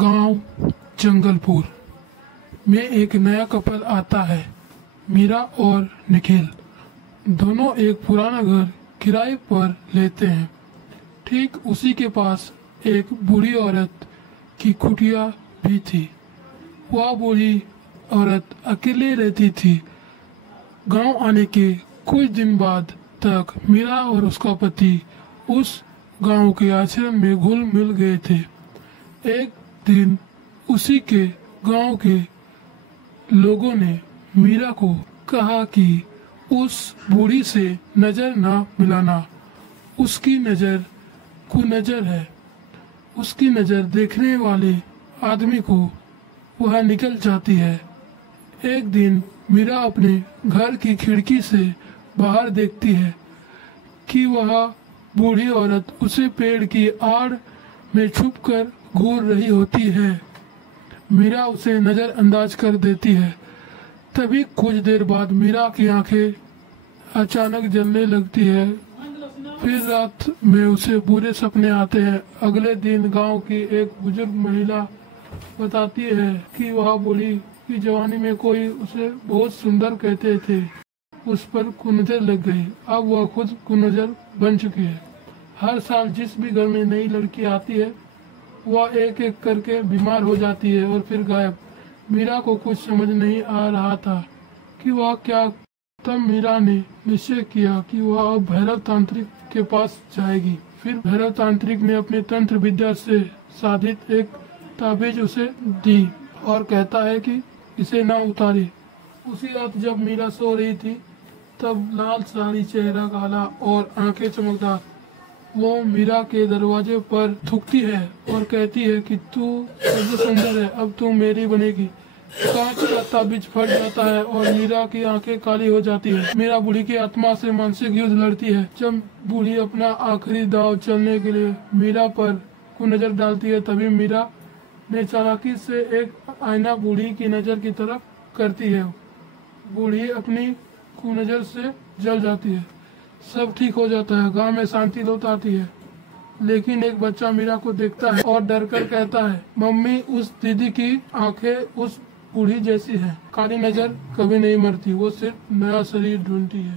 गांव जंगलपुर में एक नया कपल आता है। मीरा और निखिल दोनों एक पुराना घर किराए पर लेते हैं। ठीक उसी के पास एक बूढ़ी औरत की कुटिया भी थी। वह बूढ़ी औरत अकेले रहती थी। गांव आने के कुछ दिन बाद तक मीरा और उसका पति उस गांव के आश्रम में घुल मिल गए थे। एक दिन उसी के गांव के लोगों ने मीरा को कहा कि उस बूढ़ी से नजर ना मिलाना, उसकी नजर कुनजर है। उसकी नजर देखने वाले आदमी को वह निकल जाती है। एक दिन मीरा अपने घर की खिड़की से बाहर देखती है कि वह बूढ़ी औरत उसे पेड़ की आड़ में छुपकर घूर रही होती है। मीरा उसे नजरअंदाज कर देती है। तभी कुछ देर बाद मीरा की आंखें अचानक जलने लगती है। फिर रात में उसे बुरे सपने आते हैं। अगले दिन गांव की एक बुजुर्ग महिला बताती है कि वह बूढ़ी की जवानी में कोई उसे बहुत सुंदर कहते थे। उस पर कुनजर लग गई। अब वह खुद कुनजर बन चुकी है। हर साल जिस भी घर में नई लड़की आती है वह एक एक करके बीमार हो जाती है और फिर गायब। मीरा को कुछ समझ नहीं आ रहा था कि वह क्या। तब मीरा ने निश्चय किया कि वह अब भैरव तांत्रिक के पास जाएगी। फिर भैरव तांत्रिक ने अपने तंत्र विद्या से साधित एक ताबीज उसे दी और कहता है कि इसे ना उतारे। उसी रात जब मीरा सो रही थी तब लाल साड़ी, चेहरा काला और आंखें चमकदार वो मीरा के दरवाजे पर थूकती है और कहती है कि तू सबसे सुंदर है, अब तू मेरी बनेगी। कांच का ताबीज फट जाता है और मीरा की आंखें काली हो जाती है। मीरा बूढ़ी की आत्मा से मानसिक युद्ध लड़ती है। जब बूढ़ी अपना आखिरी दाव चलने के लिए मीरा पर को नजर डालती है तभी मीरा ने चालाकी से एक आईना बूढ़ी की नजर की तरफ करती है। बूढ़ी अपनी कुनजर से जल जाती है। सब ठीक हो जाता है। गांव में शांति लौट आती है। लेकिन एक बच्चा मीरा को देखता है और डरकर कहता है, मम्मी, उस दीदी की आंखें उस बूढ़ी जैसी है। काली नजर कभी नहीं मरती, वो सिर्फ नया शरीर ढूंढती है।